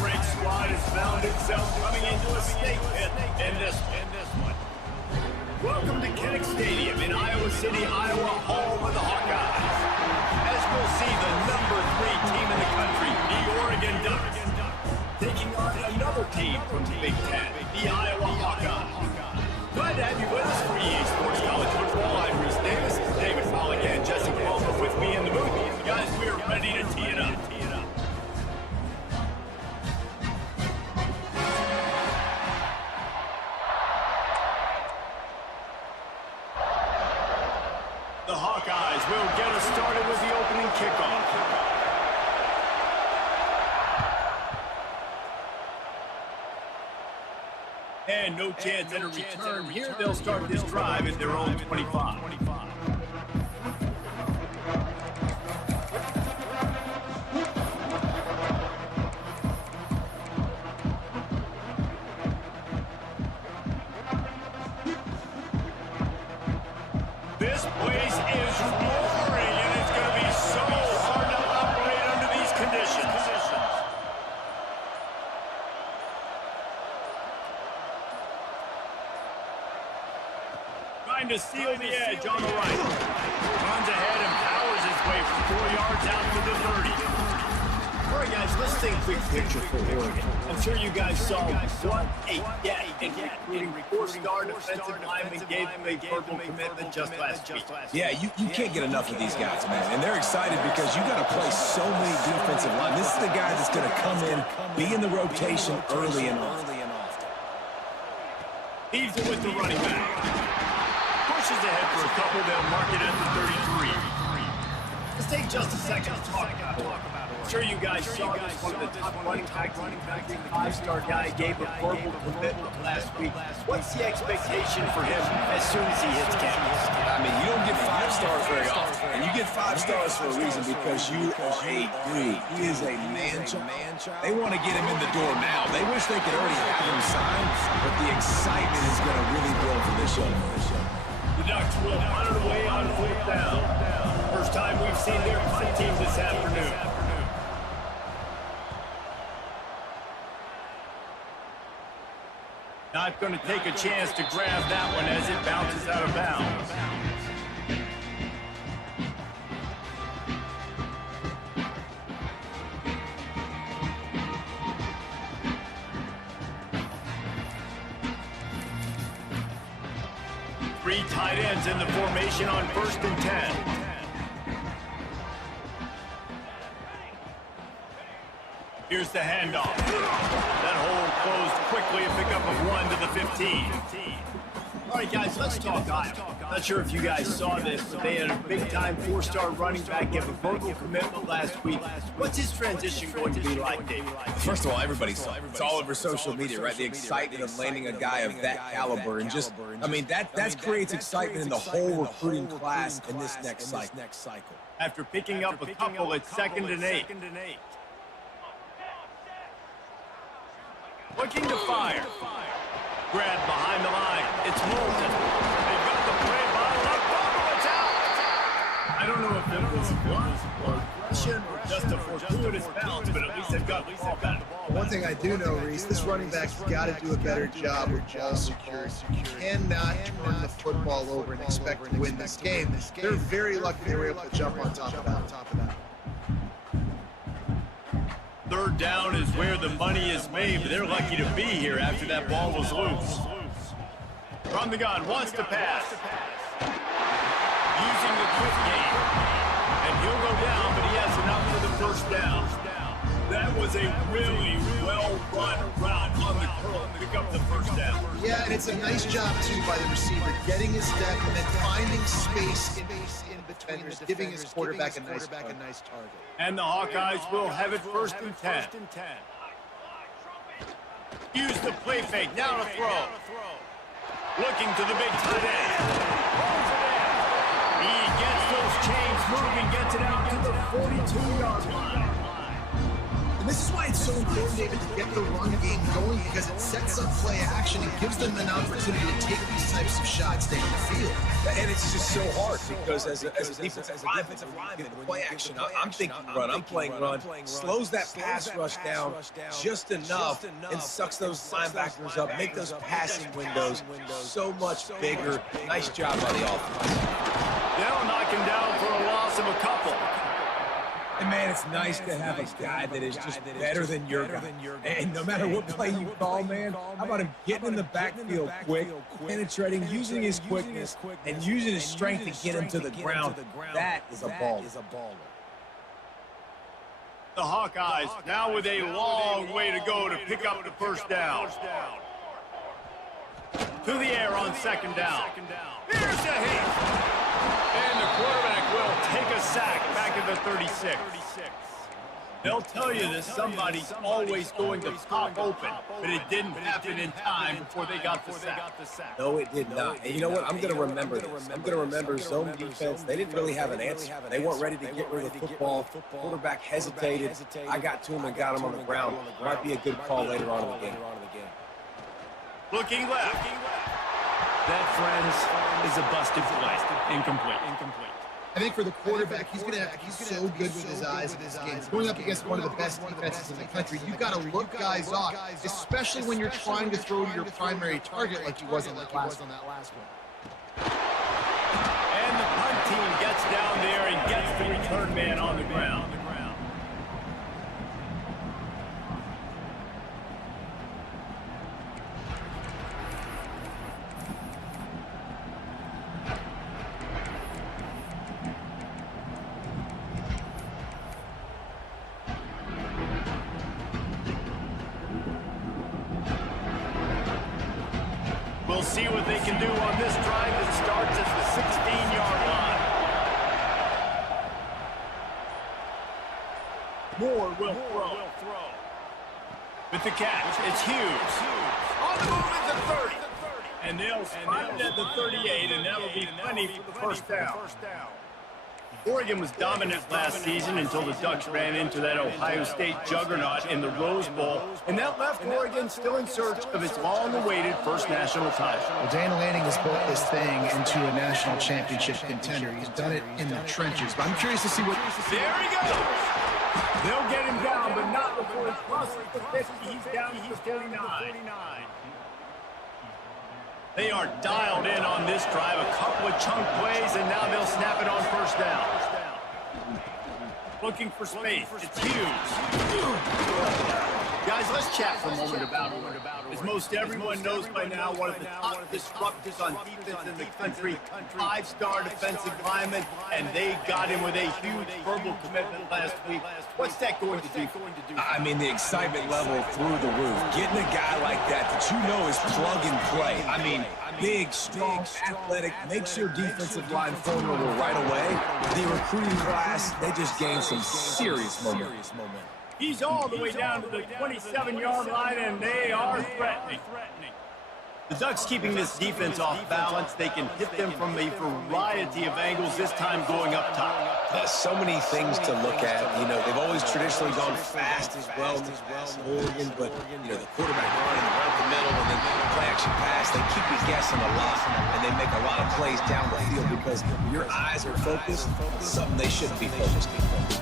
ranked squad has found itself coming into a snake pit in this one. Welcome to Kinnick Stadium in Iowa City, Iowa, home of the Hawkeyes. As we'll see the #3 team in the country, the Oregon Ducks, taking on another team from the Big Ten, the Iowa Hawkeyes. Glad to have you with us for EA Sports College Football. I'm Reese Davis, David Mulligan, Jesse Palmer with me in the booth. Guys, we are ready to tee it up. The Hawkeyes will get us started with the opening kickoff. And no chance at a return here. They'll start this drive at their own 25. This place is roaring, and it's going to be so hard to operate under these conditions. Trying to seal the edge on the right. Runs ahead and powers his way from 4 yards out to the 30. All right, guys, let's take a quick picture for Oregon. I'm sure you guys saw what a get in recruiting 4-star defensive lineman gave him a verbal commitment just last week. Yeah, you can't get enough of these guys, man. And they're excited because you got to play so many defensive line. This is the guy that's going to come in, be in the rotation early and often. He's with the running back. Pushes ahead for a couple. They'll mark it at the 33. Let's take just a second to talk about it. I'm sure you guys saw this, one of the top running backs, 5-star guy, gave a verbal commitment last week. What's the expectation for him as soon as he hits campus? I mean, you don't get 5 stars very often. And you get 5 stars for a reason, because you are a breed. He is a man-child. They want to get him in the door now. They wish they could already have him signed, but the excitement is going to really build for this young man. The Ducks will run it away on 4th down. First time we've seen their punt team this afternoon. Not going to take a chance to grab that one as it bounces out of bounds. Three tight ends in the formation on 1st and 10. Here's the handoff. That hole closed quickly, a pickup of 1 to the 15. All right, guys, let's talk Iowa. Not sure if you guys saw this, but they had a big-time 4-star running back give a verbal commitment last week. What's his transition going to be like, Dave? First of all, everybody saw it. It's all over social media, right? The excitement of landing a guy of that caliber, and just, I mean, that creates excitement in the whole recruiting class in this next cycle. After picking up a couple at 2nd and 8. Looking to fire. Grabbed behind the line. It's Moulton. They've got the play bottled up. Oh, it's out! I don't know if it was blunt or aggression or just a fortuitous bounce, but at least they've got the ball back. One thing I do know, Reese, this running back's got to do a better job with ball security. You cannot turn the football over and expect to win this game. They're very lucky they were able to jump on top of that. 3rd down is where the money is made, but they're lucky to be here after that ball was loose. From the gun, wants to pass. Using the quick game. And he'll go down, but he has enough for the 1st down. That was a really well-run route on the curl to pick up the 1st down. Yeah, and it's a nice job, too, by the receiver, getting his step and then finding space in defenders, giving his quarterback a nice target. And the Hawkeyes will have it 1st and 10. Use the play fake, now to throw. Looking to the big tight end. He gets those chains moving, gets it out to the 42-yard line. And this is why it's so important, David, to get the run game going, because it sets up play action and gives them an opportunity to take these types of shots down the field. And it's just so hard because as a defensive lineman, the play action, I'm thinking run, I'm playing run, slows that pass rush down just enough and sucks those linebackers up, make those passing windows so much bigger. Nice job by the offense. They'll knock him down for a loss of a couple. And man, it's nice to have a guy that is just better than your guy. And no matter what play you call, man, how about him getting in the backfield quick, penetrating, using his quickness, and using his strength to get him to the ground. That is a baller. The Hawkeyes now with a long way to go to pick up the first down. To the air on second down. Here's a hit. And the quarterback will take a sack back at the 36. They'll tell you that somebody's always going to pop open, but it didn't happen in time before they got the sack. No, it did not. And you know what? I'm going to remember this. I'm going to remember zone defense. They didn't really have an answer. They weren't ready to get rid of the football. Quarterback hesitated. I got to him and got him on the ground. Might be a good call later on in the game. Looking left. That, friends, is a busted play. Incomplete. I think for the quarterback, he's going to have to be so good with his eyes in this game. Going up against one of the best defenses in the country, you've got to look guys off, especially when you're trying to throw to your primary target like he was on that last one. And the punt team gets down there and gets the return man on the ground. We'll see what they can do on this drive that starts at the 16-yard line. Moore will throw. With the catch, it's Hughes. On the move at the 30. And they'll spot it at the 38, and that'll be plenty for the first down. Oregon was dominant last season until the Ducks ran into that Ohio State juggernaut in the Rose Bowl, and that left Oregon still in search of its long-awaited first national title. Well, Dan Lanning has built this thing into a national championship contender. He's done it in the trenches, but I'm curious to see what... There he goes! They'll get him down, but not before he crosses the 50. He's down to 49. They are dialed in on this drive, a couple of chunk plays, and now they'll snap it on first down. Looking for space, it's Hughes. Guys, let's chat for a moment about it. As most everyone knows by now, one of the top disruptors on defense in the country, five-star defensive lineman, and they got him with a huge verbal commitment last week. What's that going to do? I mean, the excitement level through the roof. Getting a guy like that you know is plug and play. I mean, big, strong, athletic, makes your defensive line formidable right away. The recruiting class, they just gained some serious momentum. He's all the way down to the 27-yard line, and they are threatening. The Ducks keeping this defense off balance. They can hit them from a variety of angles, this time going up top. So many things to look at. You know, they've always traditionally gone fast as well in Oregon, but, you know, the quarterback running around the middle and then the play-action pass, they keep you guessing a lot, and they make a lot of plays down the field because your eyes are focused on something they shouldn't be focused on.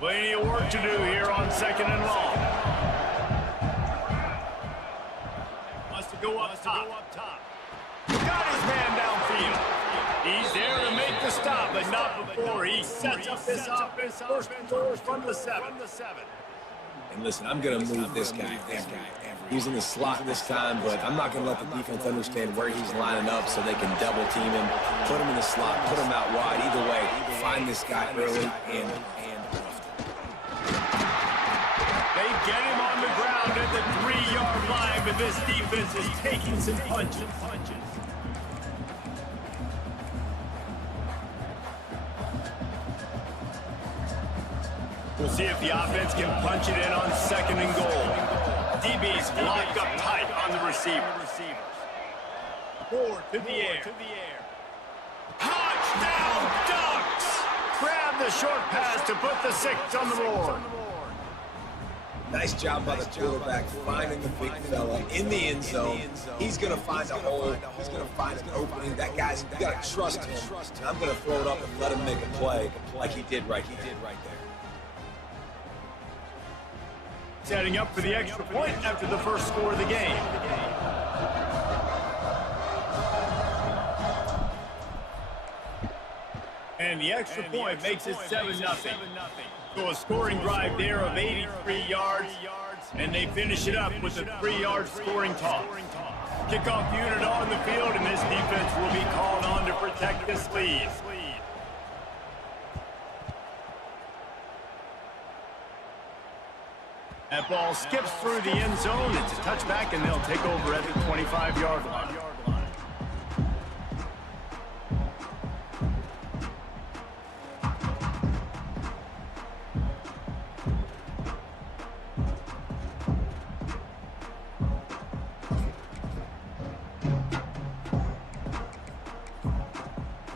Plenty of work to do here on second and long. Wants to go up top. Got his man downfield. He's there to make the stop, but not before he sets up this offense. First and goal from the 7. And listen, I'm going to move this guy. He's in the slot this time, but I'm not going to let the defense understand where he's lining up so they can double team him, put him in the slot, put him out wide. Either way, find this guy early and they get him on the ground at the 3-yard line, but this defense is taking some punches. We'll see if the offense can punch it in on second and goal. DB's locked up tight on the receiver. Forward to the air. Touchdown Ducks! Grab the short pass to put the 6 on the board. Nice job by the quarterback finding the big fella in the end zone. He's going to find a hole. He's going to find an opening. That guy's, you got to trust him. And I'm going to throw it up and let him make a play like he did right there. Setting up for the extra point after the first score of the game. And the extra point makes it 7-0. So a scoring drive there of 83 yards, and they finish it up with a 3-yard scoring toss. Kickoff unit on the field, and this defense will be called on to protect this lead. That ball skips through the end zone. It's a touchback, and they'll take over at the 25-yard line.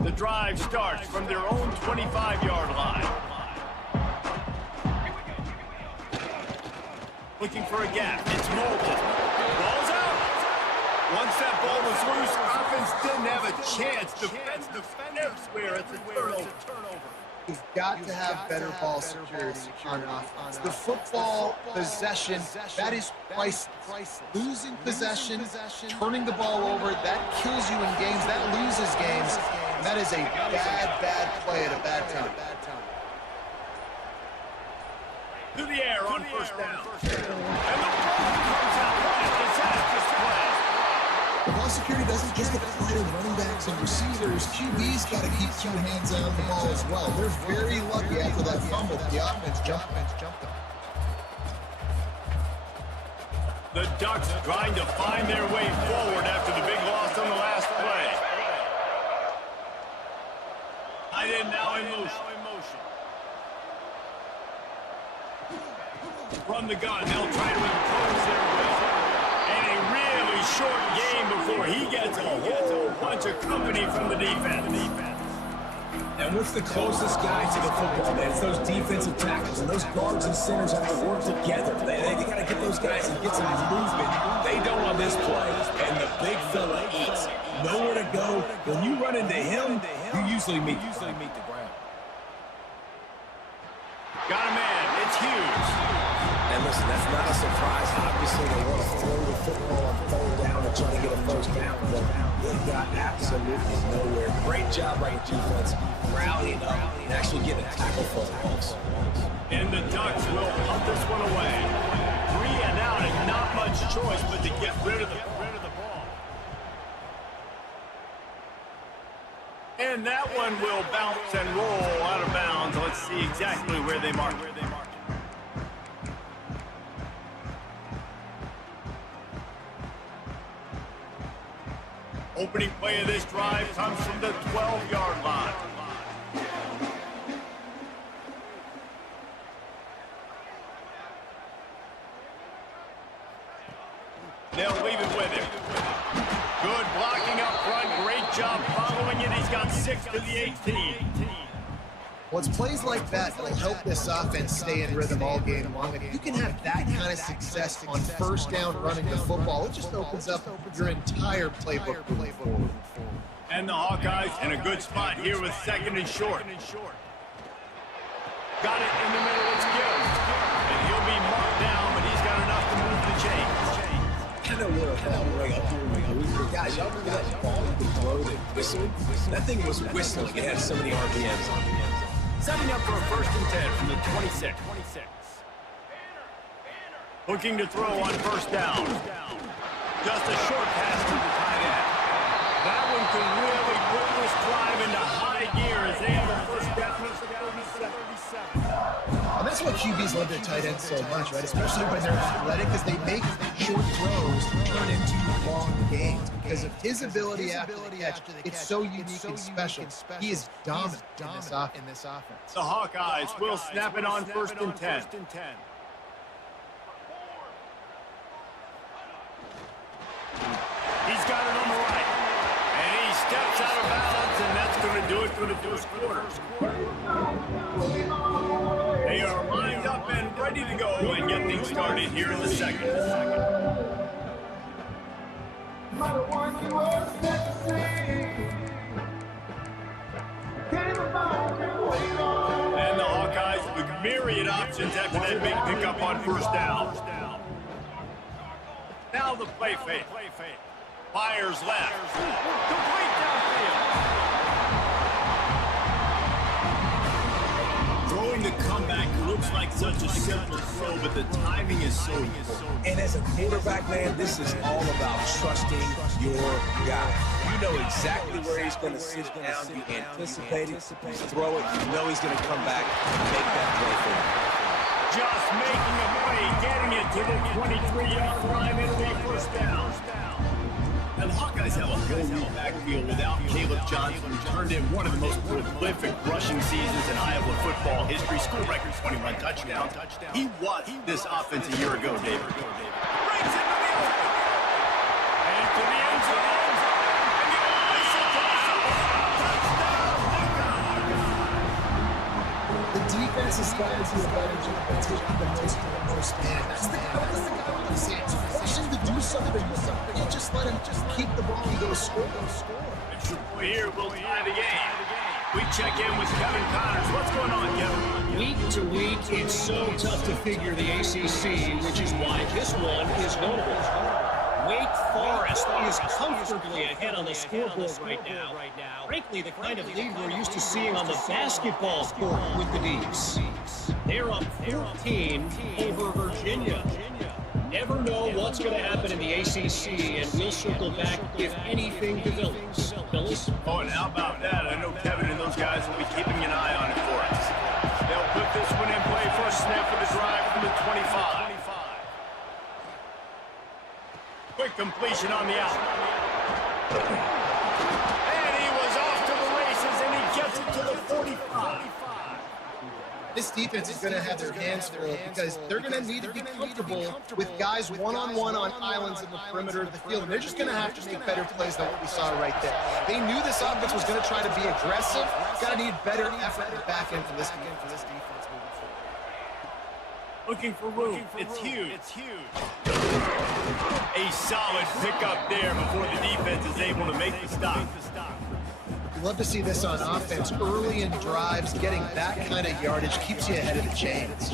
The drive starts from their own 25-yard line. Looking for a gap. It's Moulton. Ball's out. Once that ball was loose, offense didn't have a chance. Defense elsewhere. It's a turnover. You've got to have better ball security on offense. The football possession, that is priceless. Losing possession, turning the ball over, that kills you in games, that loses games. And that is a bad play at a bad time. To the air on first down. And the ball comes out. What a disastrous play. The ball security doesn't just apply to running backs and receivers. QB's got to keep 2 hands on the ball as well. They're very lucky after that fumble. The offense jumped them. The Ducks trying to find their way forward after the big loss on the last play. Tight end now in motion. From the gun, they'll try to impose their will. And a really short game before he gets a whole bunch of company from the defense. And what's the closest guy to the football, man? It's those defensive tackles, and those guards and centers have to work together. They got to get those guys and get some movement. They don't on this play, and the big fella eats. Nowhere to go. When you run into him, you usually meet the ground. Got a man. It's Hughes. And listen, that's not a surprise. Obviously, they want to throw the football on 3rd down and try to get a first down, but they got absolutely nowhere. Great job by the defense, rallying up and actually getting a tackle for a loss. And the Ducks will punt this one away. 3 and out, and not much choice but to get rid of the ball. And that one will bounce and roll out of bounds. Let's see exactly where they mark it. Opening play of this drive comes from the 12-yard line. They'll leave it with him. Good blocking up front. Great job following it. He's got 6 to the 18. Well, it's plays like that that will help this offense stay in rhythm all game long. If you can have that kind of success on first down running the football, it just opens up your entire playbook moving forward. And the Hawkeyes in a good spot here with 2nd and short. Got it in the middle. It's Gibbs. And he'll be marked down, but he's got enough to move the chains. Kind of where a ball way up here. Guys, y'all remember that ball you could throw that whistled? That thing was whistling. It had so many RPMs on it. Setting up for a 1st and 10 from the 26. Looking to throw on first down. Just a short pass to the tight end. That one can really put this drive into high gear as they have a first down at the 37. And that's why QBs love their tight ends so much, right? Especially when they're athletic, because they make short throws turn into long games. Because of his ability after the catch, it's so unique and special. He is dominant in this offense. The Hawkeyes will snap it on 1st and 10. He's got it on the right. steps out of bounds, and that's going to do it for the first quarter. They are lined up and ready to go and get things started here in the second. And the Hawkeyes with myriad options after that big pickup on first down. Now the play fake. Fires left. Complete downfield. Throwing the comeback looks like such a simple throw, but the timing is so important. And as a quarterback, man, this is all about trusting your guy. You know exactly where he's going to sit down. You anticipate it. You throw it. You know he's going to come back and make that play for you. Just making a play, getting it to the 23-yard line. It'll be first down. And the Hawkeyes have a whole new backfield without Caleb Johnson, who turned in one of the most prolific rushing seasons in Iowa football history. School record 21 touchdowns. He was this offense a year ago, David. Brings it to the open. And to the end zone. And you ice it to the touchdown. The defense has gotten to a better job at taking the most man. That's the guy with the say. Force him to do something. You just let him keep the ball and go score. And Triple here will tie the game. We check in with Kevin Connors. What's going on, Kevin? Week to week, it's so tough to figure the ACC, which is why this one is notable. Wake Forest is comfortably ahead on the scoreboard right now. Frankly, the kind of lead we're used to seeing on the basketball court with the D's. They're up 14 over Virginia. Never know what's going to happen in the ACC, and we'll circle back if anything develops. Phyllis? Oh, and how about that? I know Kevin and those guys will be keeping an eye on it for us. They'll put this one in play for a snap for the drive from the 25. Quick completion on the out. And he was off to the races, and he gets it to the 45. This defense is going to have their hands full because they're going to need to be comfortable with guys one-on-one on islands in the perimeter of the field. And they're just going to have to make better plays than what we saw right there. They knew this offense was going to try to be aggressive. Got to need better effort at the back end for this defense moving forward. Looking for room. It's huge. A solid pickup there before the defense is able to make the stop. You love to see this on offense. Early in drives, getting that kind of yardage keeps you ahead of the chains.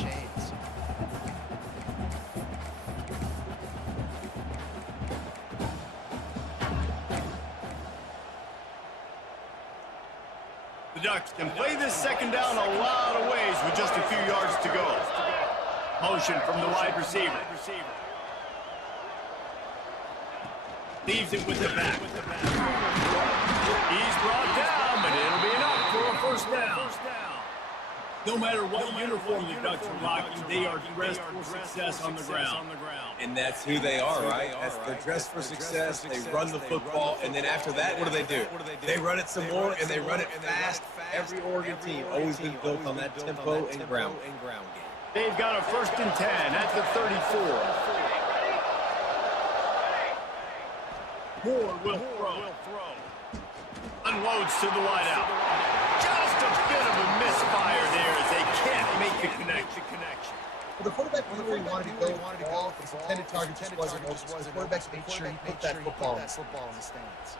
The Ducks can play this second down a lot of ways with just a few yards to go. Motion from the wide receiver. Leaves it with the back. He's brought down, but it'll be enough for a first down. No matter what uniform the Ducks are rocking, they are dressed for success on the ground. And that's who they are, right? They're dressed for success. They run the football, and then after that, what do? They run it some more, and they run it fast. Every Oregon team always been built on that tempo and ground game. They've got a 1st and 10 at the 34. Moore will throw. Unloads to the wideout. Just a bit of a misfire there as they can't make the connection. Well, the quarterback knew where he wanted to go. Ball, his intended target just wasn't open. The quarterback made sure he put that football in the stands.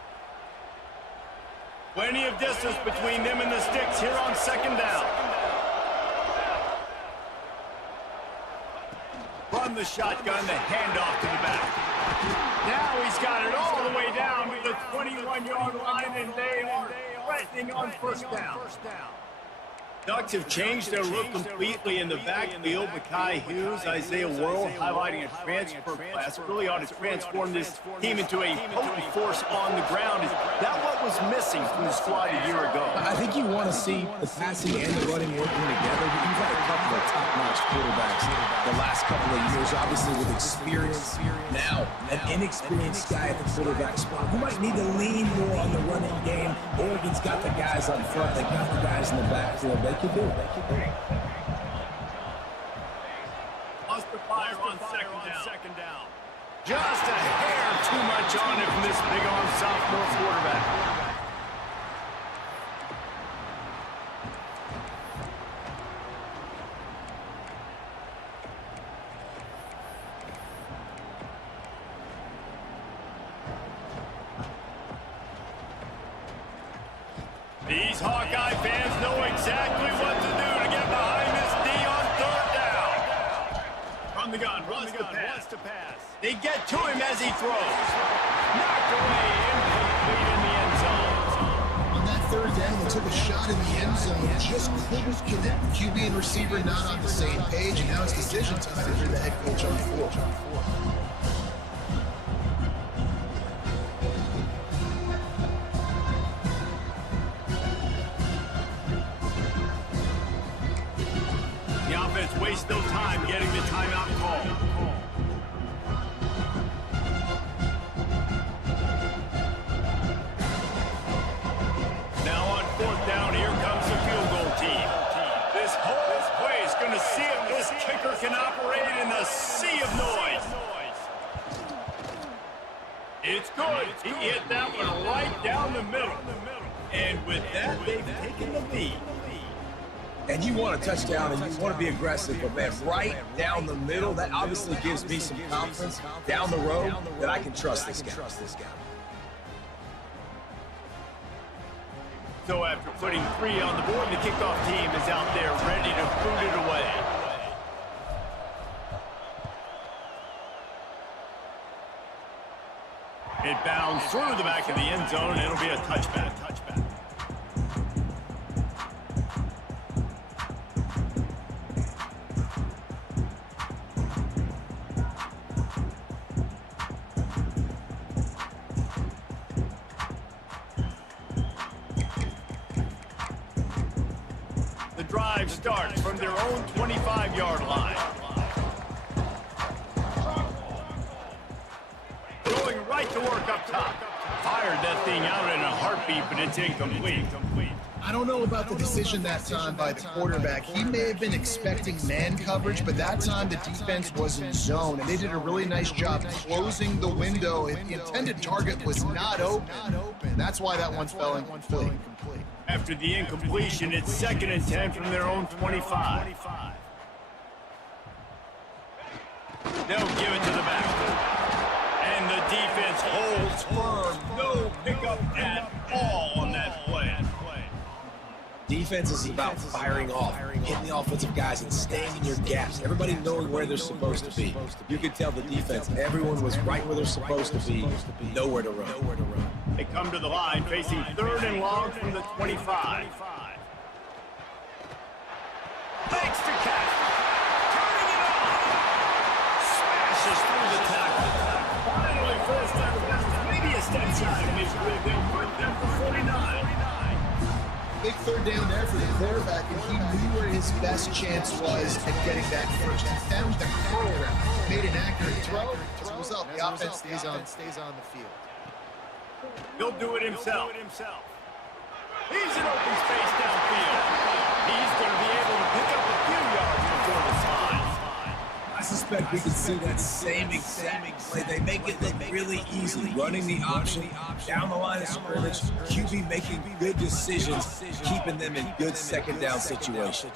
Plenty of distance between them and the sticks here on second down. From the shotgun, the handoff to the back. Now he's got it all the way down to the 21-yard line, and they are threatening on first down. Ducks have changed their look completely in the backfield. Makai Hughes, Isaiah Worrell highlighting a transfer class. Really ought to transform this team into a potent force on the ground. Is that what was missing from the squad a year ago? I think you want to see the passing and the running working together. But you've had a couple of top-notch quarterbacks the last couple of years, obviously with experience. Now, an inexperienced guy at the quarterback spot who might need to lean more on the running game. Oregon's got the guys up front. They got the guys in the backfield. They can do it. Must fire on second down. Just a hair too much on it from this big-arm sophomore quarterback. These Hawkeye fans know exactly what to do to get behind this D on third down. From the gun, wants to pass. They get to him as he throws. Knocked away, incomplete in the end zone. On that third down, they took a shot in the end zone, just couldn't connect. QB and receiver not on the same page, and now it's decision time for the head coach on the field. Waste no time getting the timeout call. Now on fourth down, here comes the field goal team. This whole play is going to see if this kicker can operate in a sea of noise. It's good. He hit that one right down the middle. And with that, they've taken the lead. And you want a touchdown and you want to be aggressive, but man, right down the middle, that obviously gives me some confidence down the road that I can trust this guy. So after putting 3 on the board, the kickoff team is out there ready to boot it away. It bounds through the back of the end zone, and it'll be a touchback. The drive starts from their own 25-yard line. Going right to work up top. Fired that thing out in a heartbeat, but it's incomplete. I don't know about the decision that time by the quarterback. He may have been expecting man coverage, but that time the defense was in zone, and they did a really nice job closing the window. The intended target was not open. That's why that one fell incomplete. After the incompletion, it's 2nd and 10 from their own 25. They'll give it to the back. And the defense holds firm. No pickup at all on that play. Defense is about firing off, hitting the offensive guys and staying in your gaps. Everybody knowing where they're supposed to be. You could tell the defense, everyone was right where they're supposed to be, nowhere to run. They come to the line facing 3rd and long from the 25. Thanks to Cat. Turning it on. Smashes through the tackle. Finally, first down. Maybe a step shy. They'll put them for 49. Big third down there for the quarterback, and he knew where his best chance was at getting that first. He found the curl route, made an accurate throw. As a result, the offense stays on the field. He'll do it himself. He's in open space downfield. He's going to be able to pick up a few yards before the time. I suspect we could see that same exact play. They make it look really easy, running the option down the line of scrimmage, QB making good decisions, keeping them in good 2nd down situations.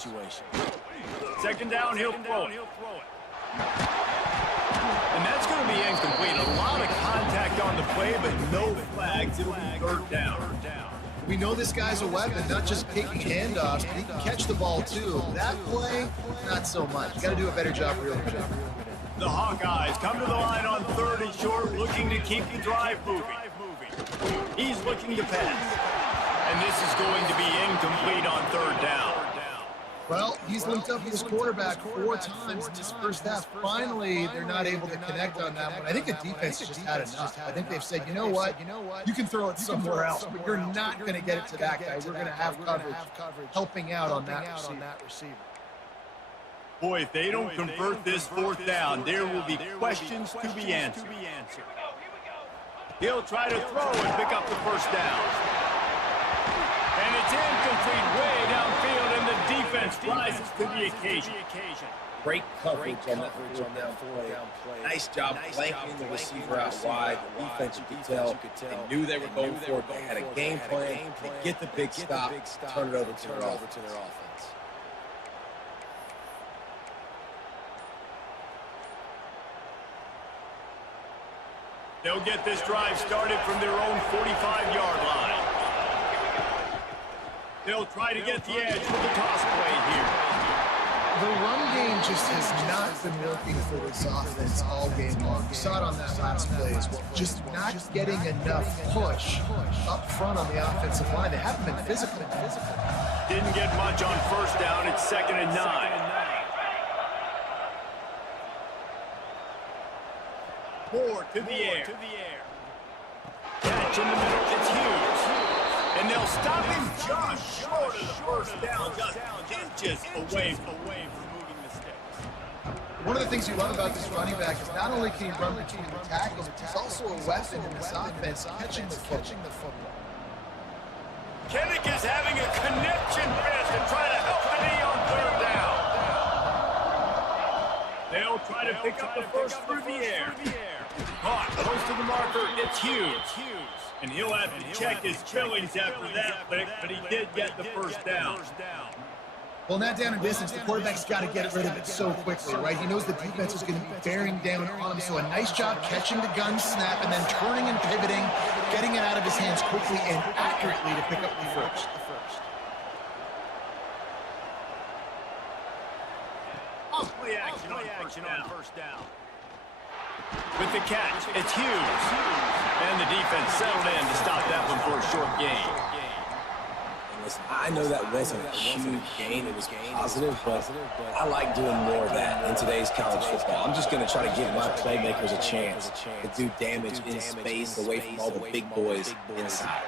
2nd down, he'll throw it. And that's going to be incomplete. A lot of contact on the play, but no flags. It'll be 3rd down. We know this guy's a weapon, not just picking handoffs, but he can catch the ball too. That play, not so much. You got to do a better job reeling it in. The Hawkeyes come to the line on 3rd and short, looking to keep the drive moving. He's looking to pass. And this is going to be incomplete on 3rd down. Well, he's linked up with his quarterback 4 times in this first half. Finally, they're not able to connect on that one. I think the defense just had enough. I think they've said, you know what, you can throw it somewhere else, but you're not going to get it to that guy. We're going to have coverage helping out on that receiver. Boy, if they don't convert this 4th down, there will be questions to be answered. He'll try to throw and pick up the 1st down. And it's incomplete way downfield, and the defense rises to the occasion. Great coverage on that 4th down play. Nice job flanking the receiver out wide. The defense, you could tell, they knew they were going for it. They had a game plan. They get the big stop, turn it over to their offense. They'll get this drive started from their own 45-yard line. They'll try to get the edge with the toss play here. The run game just has not been working for this offense all game long. You saw it on that last play as well. Just not getting enough push up front on the offensive line. They haven't been physical. Didn't get much on first down. It's 2nd and 9. Moore to the air. Catch in the middle. It's huge. And they'll stop him just short of the first down, just inches away from moving the sticks. One of the things you love about this running back is not only can he run between the tackles, but he's also a weapon in this offense, catching the football. Kinnick is having a connection pass to try to help the knee on 3rd down. They'll try to pick up the first through the air. Caught close to the marker. It's huge. And he'll have to check his fillings after that flick, but he did get the first down. Well, in that down and distance, the quarterback's got to get rid of it so quickly, right? He knows the defense is going to be bearing down on him, so a nice job catching the gun snap and then turning and pivoting, getting it out of his hands quickly and accurately to pick up the first. Play action on first down. With the catch, it's huge. And the defense settled in to stop that one for a short gain. Listen, I know that wasn't a huge gain. It was positive, but I like doing more of that in today's college football. I'm just going to try to give my playmakers a chance to do damage in space away from all the big boys inside.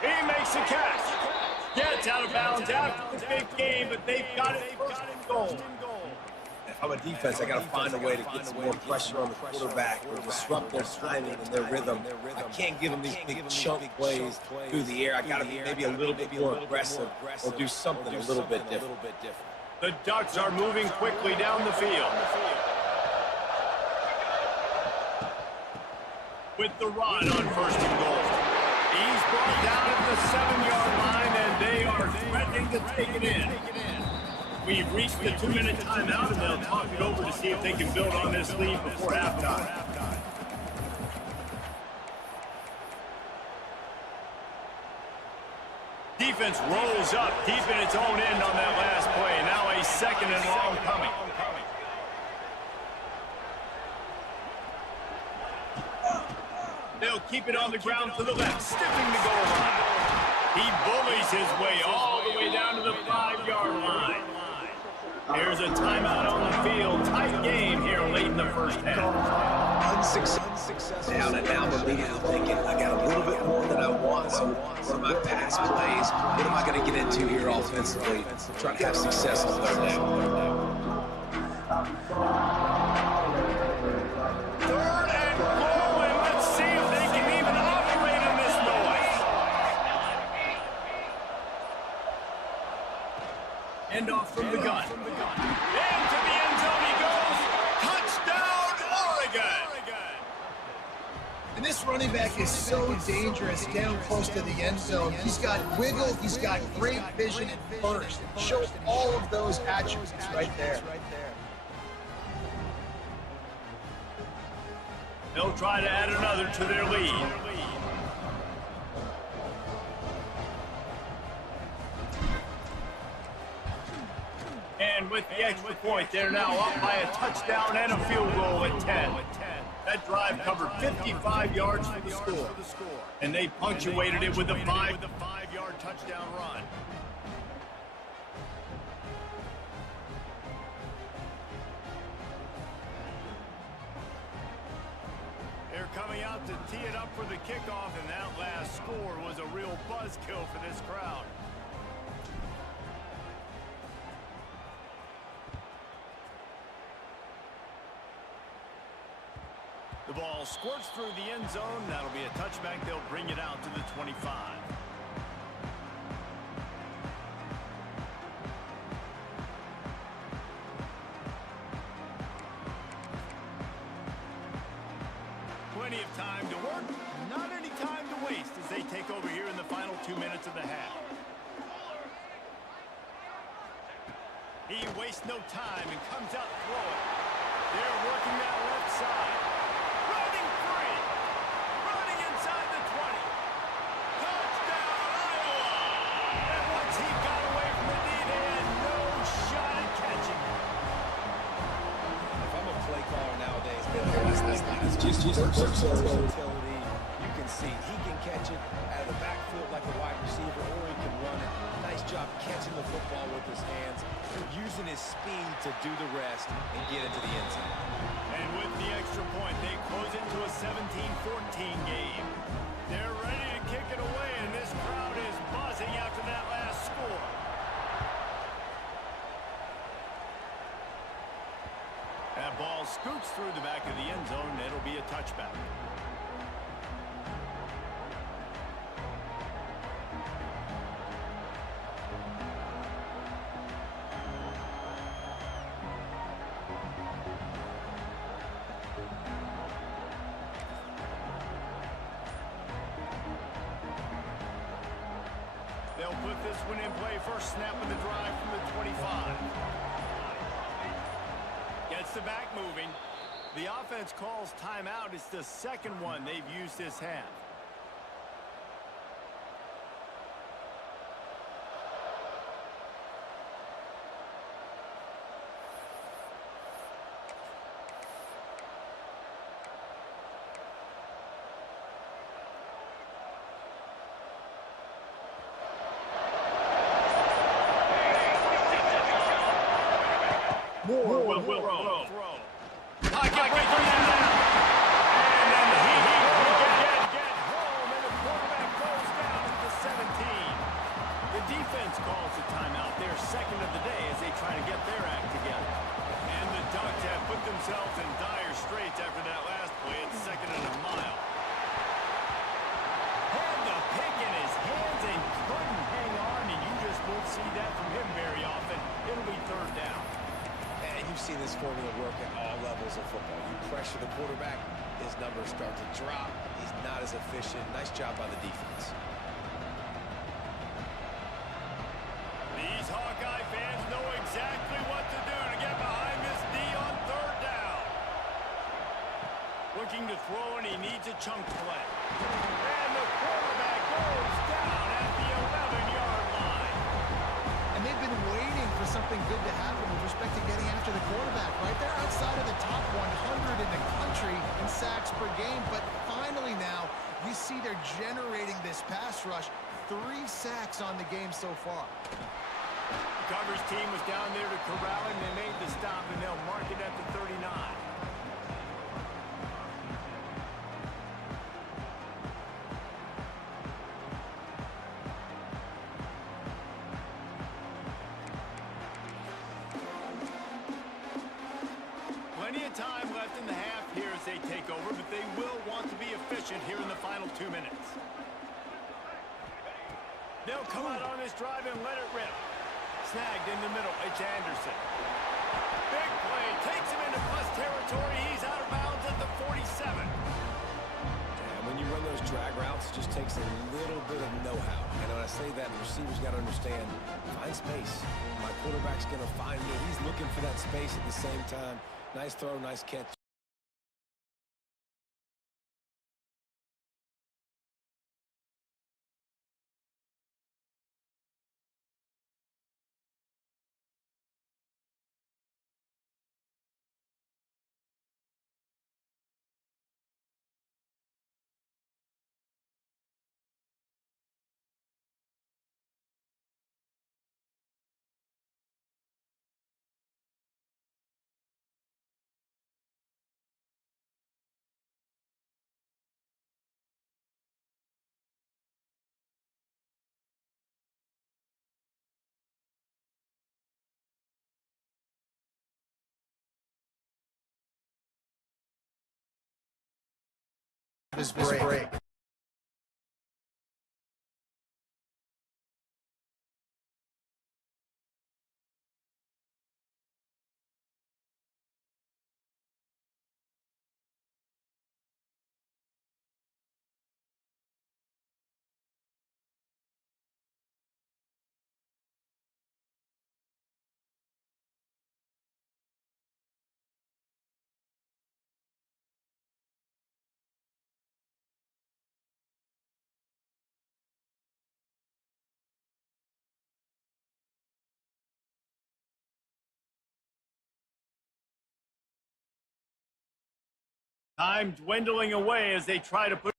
He makes the catch. Gets out of bounds after the big game, but they've got it first and goal. If I'm a defense, I got to find a way to get some more pressure on the quarterback or disrupt their timing and their rhythm. I can't give them these big chunk plays through the air. I got to be maybe a little bit more aggressive or do something a little bit different. The Ducks are moving quickly down the field. With the run on 1st and goal. He's brought down at the 7-yard line, and they are threatening to take it in. We've reached the 2-minute timeout, and they'll talk it over to see if they can build on this lead before halftime. Defense rolls up deep in its own end on that last play. Now a 2nd and long coming. They'll keep it on the ground to the left, stiffing the goal line. He bullies his way all the way down to the 5-yard line. Here's a timeout on the field. Tight game here late in the first half. Unsuccessful. Now I'm immediately thinking, I got a little bit more than I want, so what are my pass plays? What am I going to get into here offensively? Trying to have success on 3rd down. 3rd and goal, and let's see if they can even operate in this noise. End off from the gun. Into the end zone he goes. Touchdown, Oregon. And this running back is so dangerous down close to the end zone. He's got wiggle, he's got great vision and burst. It shows all of those attributes right there. They'll try to add another to their lead. And with the extra point, they're now up by a touchdown and a field goal at 10. That drive covered 55 yards for the score. And they punctuated it with a 5-yard touchdown run. They're coming out to tee it up for the kickoff, and that last score was a real buzzkill for this crowd. The ball squirts through the end zone. That'll be a touchback. They'll bring it out to the 25. Plenty of time to work, not any time to waste as they take over here in the final 2 minutes of the half. He wastes no time and comes out throwing. They're working that left side. Running free. Running inside the 20. Touchdown, Iowa! And once he versatility. You can see he can catch it out of the backfield like a wide receiver, or he can run it. Nice job catching the football with his hands, using his speed to do the rest and get into the end zone. And with the extra point, they close it to a 17-14 game. They're ready to kick it away, and this crowd is buzzing after that last score. That ball scoots through the back of the end zone, and it'll be a touchback. They'll put this one in play. First snap of the drive from the 25. Gets the back moving. The offense calls timeout. It's the second one they've used this half. Moore will throw. Pocket right now. And then he get home, and the quarterback goes down at the 17. The defense calls a timeout. Their second of the day as they try to get their act together. And the Ducks have put themselves in dire straits after that last play. It's second and a mile. Had the pick in his hands and couldn't hang on, and you just won't see that from him very often. It'll be third down. And you've seen this formula work at all levels of football. You pressure the quarterback, his numbers start to drop. He's not as efficient. Nice job by the defense. These Hawkeye fans know exactly what to do to get behind this D on third down. Looking to throw, and he needs a chunk play. And the quarterback goes down at the 11-yard line. And they've been waiting for something good to happen with respect to getting after the quarterback, right? They're outside of the top 100 in the country in sacks per game, but finally now you see they're generating this pass rush. 3 sacks on the game so far. The coverage team was down there to corral him. They made the stop, and they'll mark it at the 39. Plenty of time left in the half here as they take over, but they will want to be efficient here in the final 2 minutes. They'll come out on this drive and let it rip. Snagged in the middle. It's Anderson. Big play. Takes him into plus territory. He's out of bounds at the 47. And when you run those drag routes, it just takes a little bit of know-how. And when I say that, the receiver's got to understand, find space. My quarterback's going to find me. He's looking for that space at the same time. Nice throw, nice catch. This break. Time dwindling away as they try to put